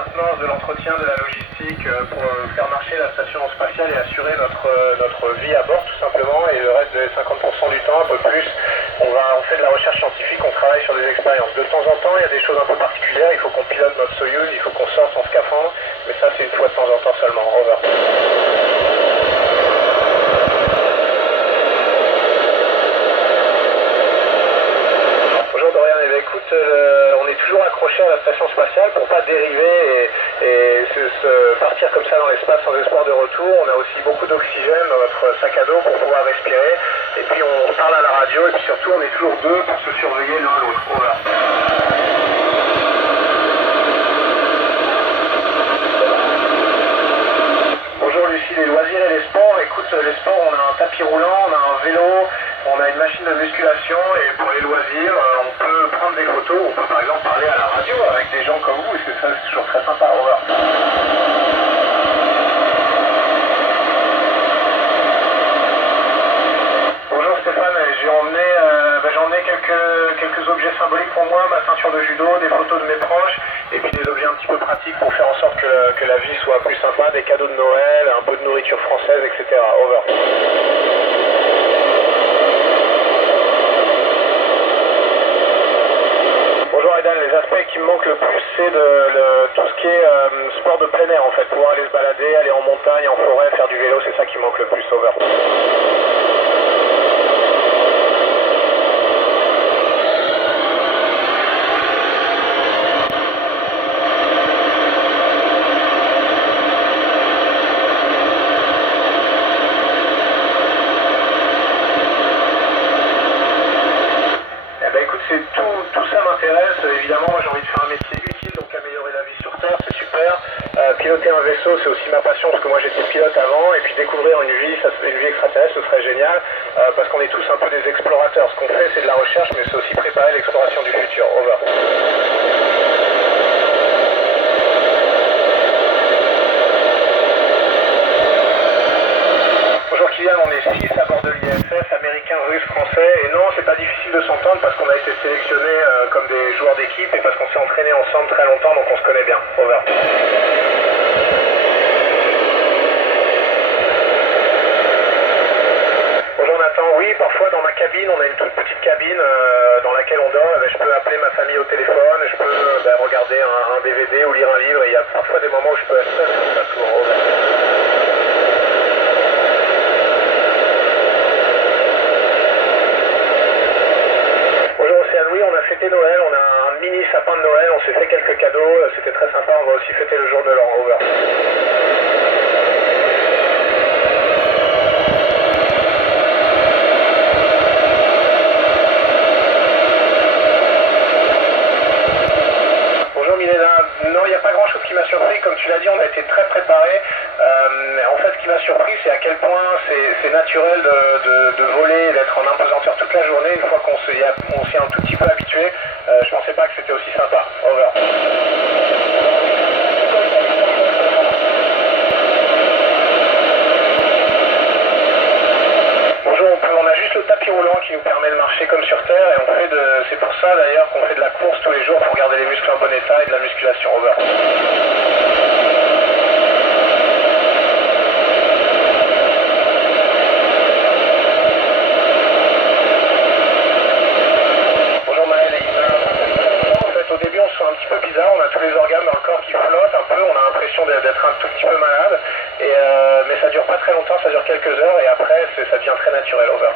maintenance, de l'entretien, de la logistique pour faire marcher la station spatiale et assurer notre vie à bord tout simplement. Et le reste des 50% du temps, un peu plus, on fait de la recherche scientifique, on travaille sur des expériences. De temps en temps, il y a des choses un peu particulières, il faut qu'on pilote notre Soyuz, il faut qu'on sorte en scaphandre, mais ça c'est une fois de temps en temps seulement. Over. Bonjour Dorian, écoute, on est toujours accroché à la station spatiale pour pas dériver et partir comme ça dans l'espace sans espoir de retour. On a aussi beaucoup d'oxygène dans notre sac à dos pour pouvoir respirer. Et puis on parle à la radio et puis surtout on est toujours deux pour se surveiller l'un l'autre. Voilà. Bonjour Lucie, les loisirs et les sports. Écoute, les sports, on a un tapis roulant, on a un vélo, on a une machine de musculation et pour les loisirs, on peut prendre des photos, on peut par exemple parler à la radio avec des gens comme vous et ça c'est toujours très sympa. Over. Bonjour Stéphane, j'ai emmené quelques objets symboliques pour moi, ma ceinture de judo, des photos de mes proches et puis des objets un petit peu pratiques pour faire en sorte que la vie soit plus sympa, des cadeaux de Noël, un peu de nourriture française, etc. Over. Bonjour Aidan, les aspects qui me manquent le plus c'est tout ce qui est sport de plein air en fait, pouvoir aller se balader, aller en montagne, en forêt, faire du vélo, c'est ça qui me manque le plus. Over. Tout ça m'intéresse, évidemment moi j'ai envie de faire un métier utile, donc améliorer la vie sur Terre, c'est super. Piloter un vaisseau c'est aussi ma passion parce que moi j'étais pilote avant et puis découvrir une vie extraterrestre ce serait génial parce qu'on est tous un peu des explorateurs. Ce qu'on fait c'est de la recherche mais c'est aussi préparer l'exploration du futur. Over. Bonjour Kylian, on est 6 à bord de l'ISS, américain, russe, français, et non, c'est pas difficile de s'entendre parce qu'on a été sélectionnés comme des joueurs d'équipe et parce qu'on s'est entraînés ensemble très longtemps, donc on se connaît bien. Over. Bonjour Nathan, oui, parfois dans ma cabine, on a une toute petite cabine dans laquelle on dort, je peux appeler ma famille au téléphone, je peux regarder un DVD ou lire un livre, et il y a parfois des moments où je peux être seul, c'est pas souvent. Over. Oui, on a fêté Noël, on a un mini sapin de Noël, on s'est fait quelques cadeaux, c'était très sympa, on va aussi fêter le jour de l'an. Over. Bonjour Milena, non, il n'y a pas grand chose qui m'a surpris, comme tu l'as dit, on a été très préparés. En fait, ce qui m'a surpris, c'est à quel point c'est naturel de voler, d'être en impesanteur toute la journée. Une fois qu'on s'y est un tout petit peu habitué, je pensais pas que c'était aussi sympa. Over. Bonjour, on a juste le tapis roulant qui nous permet de marcher comme sur Terre et c'est pour ça d'ailleurs qu'on fait de la course tous les jours pour garder les muscles en bon état et de la musculation. Over. Un petit peu bizarre, on a tous les organes dans le corps qui flottent un peu, on a l'impression d'être un tout petit peu malade, mais ça dure pas très longtemps, ça dure quelques heures et après ça devient très naturel. Over.